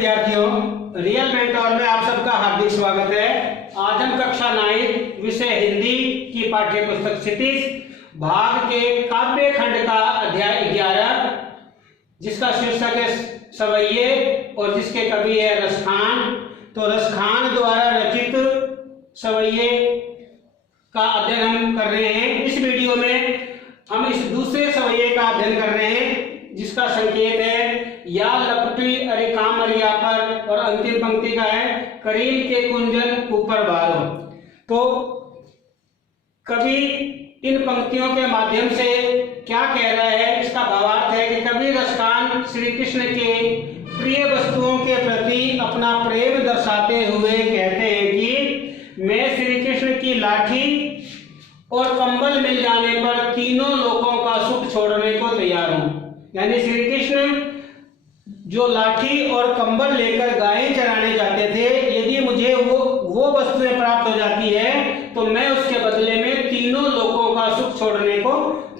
विद्यार्थियों, real mentor में आप सबका हार्दिक स्वागत है। आज हम कक्षा 9 विषय हिंदी की पाठ्य पुस्तक क्षितिज भाग के काव्य खंड का अध्याय 11 जिसका शीर्षक है सवैये और जिसके कवि है रसखान। तो रसखान द्वारा रचित सवैये का अध्ययन हम कर रहे हैं। इस वीडियो में हम इस दूसरे सवैये का अध्ययन कर रहे हैं जिसका संकेत है या लपटी अरे कामरिया पर, और अंतिम पंक्ति का है करील के कुंजन ऊपर बारो। तो कवि इन पंक्तियों के माध्यम से क्या कह रहा है, इसका भावार्थ है कि कवि रसखान श्री कृष्ण के प्रिय वस्तुओं के प्रति अपना प्रेम दर्शाते हुए कहते हैं कि मैं श्री कृष्ण की लाठी और कंबल मिल जाने पर तीनों लोगों का सुख छोड़ने को तैयार हूं। यानी श्री कृष्ण जो लाठी और कंबल लेकर गायें चराने जाते थे, यदि मुझे वो वस्तुएं प्राप्त हो जाती है तो मैं उसके बदले में तीनों लोगों का सुख छोड़ने को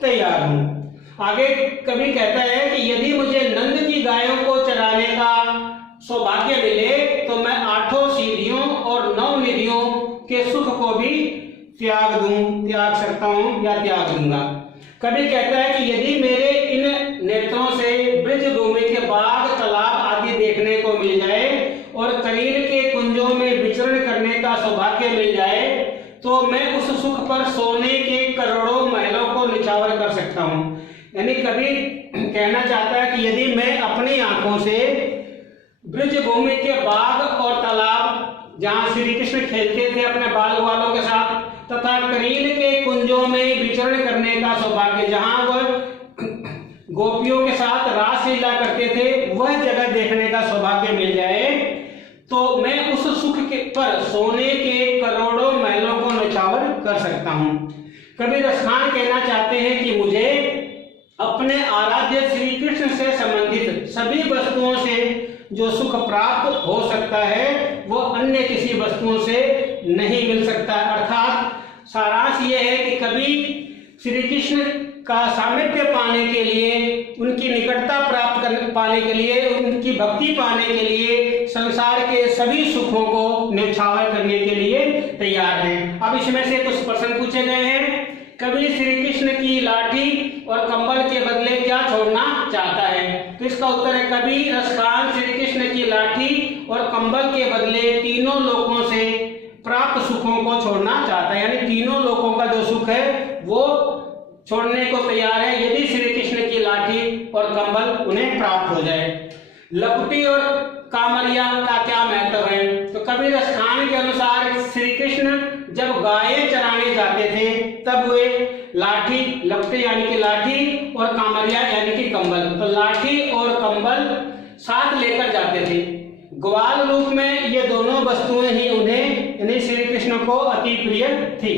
तैयार हूं। आगे कवि कहता है कि यदि मुझे नंद की गायों को चराने का सौभाग्य मिले तो मैं 8 सीढ़ियों और 9 निधियों के सुख को भी त्याग सकता हूं या त्याग दूंगा। कवि कहता है कि यदि मेरे इन नेत्रों से ब्रज भूमि के बाग तालाब आदि देखने को मिल जाए और करील के कुंजों में विचरण करने का सौभाग्य मिल जाए तो मैं उस सुख पर सोने के करोड़ों महलों को निछावर कर सकता हूं। यानी कवि कहना चाहता है कि यदि मैं अपनी आंखों से ब्रज भूमि के बाग और तालाब जहां श्री कृष्ण खेलते थे अपने बाल वालों के साथ, तथा करील के कुंजों में विचरण करने का सौभाग्य जहां वह गोपियों के साथ रास लीला करते थे, वह जगह देखने का सौभाग्य मिल जाए तो मैं उस सुख के पर सोने के करोड़ों महलों को निछावर कर सकता हूं। कवि रसखान कहना चाहते हैं कि मुझे अपने आराध्य श्री कृष्ण से संबंधित सभी वस्तुओं से जो सुख प्राप्त हो सकता है वो अन्य किसी वस्तुओं से नहीं मिल सकता। अर्थात सारांश यह है कि कभी श्री कृष्ण का सामिप्य पाने के लिए, उनकी निकटता प्राप्त पाने के लिए, उनकी भक्ति पाने के लिए संसार के सभी सुखों को न्यौछावर करने के लिए तैयार हैं। अब इसमें से कुछ प्रश्न पूछे गए हैं। कवि श्री कृष्ण की लाठी और कंबल के बदले क्या छोड़ना चाहता है? तो इसका उत्तर है कवि रसखान श्री कृष्ण की लाठी और कंबल के बदले तीनों लोगों से प्राप्त सुखों को छोड़ना चाहता है। यानी तीनों लोगों का जो सुख है वो छोड़ने को तैयार है यदि श्री कृष्ण की लाठी और कंबल उन्हें प्राप्त हो जाए। लपटी और कामरिया का क्या महत्व है? तो कवि रसखान के अनुसार श्री कृष्ण जब गायें चराने जाते थे तब वे लाठी, लपटी यानी कि लाठी, और कामरिया यानी कि कंबल, तो लाठी और कंबल साथ लेकर जाते थे। ग्वाल रूप में ये दोनों वस्तुएं ही उन्हें यानी श्री कृष्ण को अति प्रिय थी।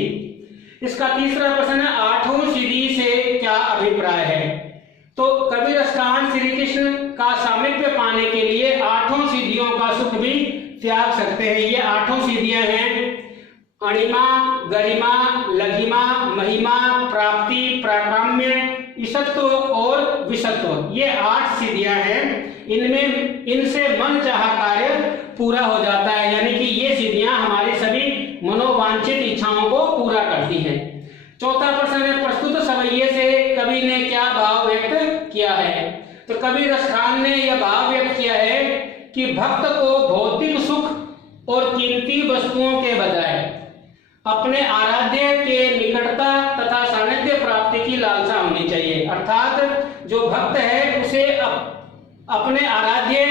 इसका तीसरा प्रश्न है 8वीं सीढ़ी से क्या अभिप्राय है? तो कवि रसखान श्री कृष्ण का सामिप्य पाने के लिए 8 सीढ़ियों का सुख भी त्याग सकते हैं। ये 8 सीढ़ियां हैं अणिमा, गरिमा, लघिमा, महिमा, प्राप्ति, प्राकाम्य, ईशत्व और विषत्व। ये 8 सीढ़ियां हैं। इनसे मन चाहा कार्य पूरा हो जाता है। यानी कि ये सीढ़ियां हमारी सभी मनोवांछित इच्छाओं को पूरा करती हैं। चौथा प्रश्न है प्रस्तुत सवैये से कवि ने क्या भाव व्यक्त किया है? तो कवि रसखान ने यह भाव व्यक्त किया है कि भक्त को भौतिक सुख और कीमती वस्तुओं के बजाय अपने आराध्य के निकटता तथा सानिध्य प्राप्ति की लालसा होनी चाहिए। अर्थात जो भक्त है उसे अपने आराध्य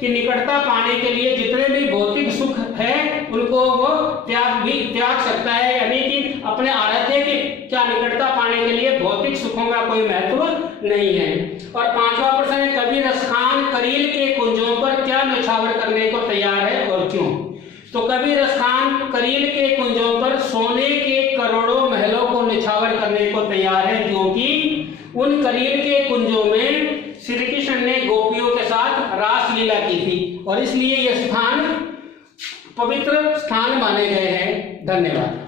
की निकटता पाने के लिए जितने भी भौतिक सुख है उनको वो त्याग सकता है। यानी कि अपने आराध्य की क्या निकटता पाने के लिए भौतिक सुखों का कोई महत्व नहीं है। और 5वां प्रश्न है कवि रसखान करील के कुंजों पर क्या न्यौछावर करने को तैयार है और क्यों? तो कवि रसखान करील के कुंजों पर सोने के करोड़ों महलों को निछावर करने को तैयार है क्योंकि उन करील के कुंजों में श्री कृष्ण ने गोपियों के साथ रास लीला की थी और इसलिए यह स्थान पवित्र स्थान माने गए हैं। धन्यवाद।